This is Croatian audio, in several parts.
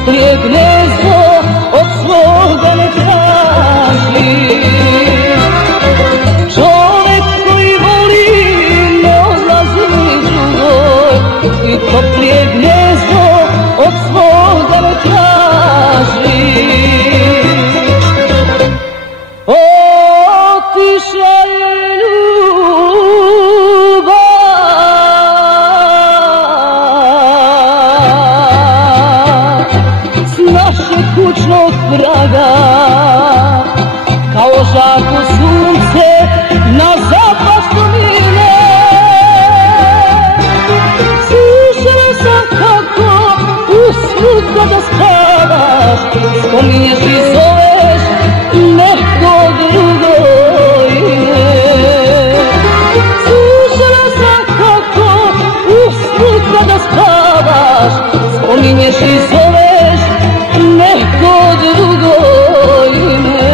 koplje gnezdo od svoga ne traži. Čovek koji voli ne odlazi ni drugoj i koplje gnezdo od svoga ne traži. Otišla je ljubav s našeg kućnog praga, kao žarko sunce na zapastu mine. Slušala sam kako usnut kada spavaš, spominješ i zoveš neko drugo ime. Slušala sam kako usnut kada spavaš, spominješ i zoveš neko drugo ime.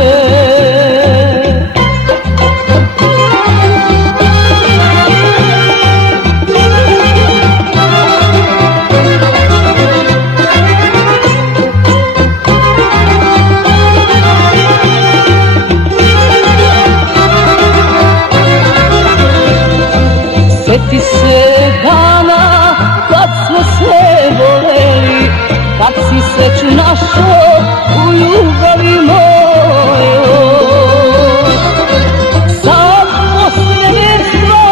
Sjeti se dana kad smo se voleli, kad si sreću našao u ljubavi mojoj. Sad posle mjestva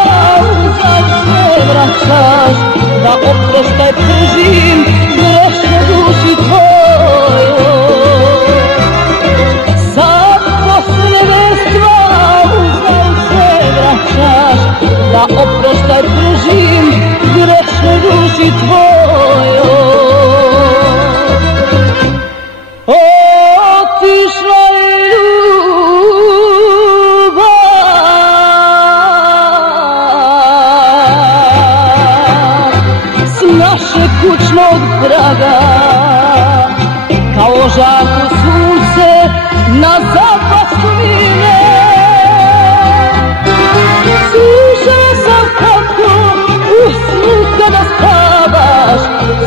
uzad se vraćaš, da oproštaj pržim grešne duši tvojoj. Sad posle mjestva uzad se vraćaš, da oproštaj pržim grešne duši tvojoj. Otišla je ljubav s našeg kućnog praga, kao žarko sunce na zapastu mine. Slušala sam kako usnut kada spavaš,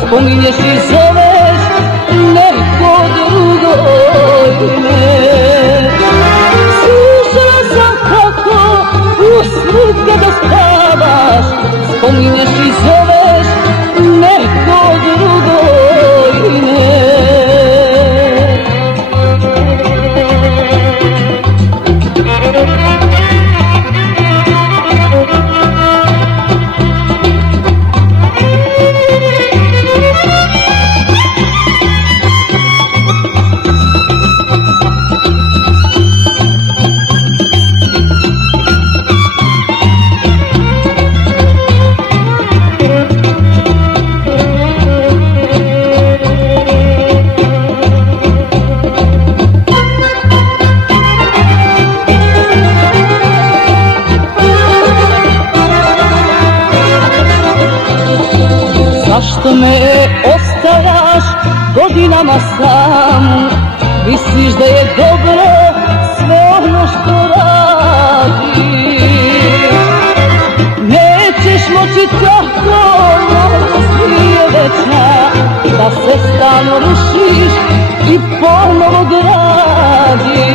spominješ i zoveš neko drugo ime. Slušala sam kako usnut kada spavaš, spominješ i zoveš neko drugo ime. Zašto me ostavljaš godinama sam? Misliš da je dobro sve ono što radiš? Nećeš moći tako, mladost nije večna, da se stalno rušiš i ponovo gradiš.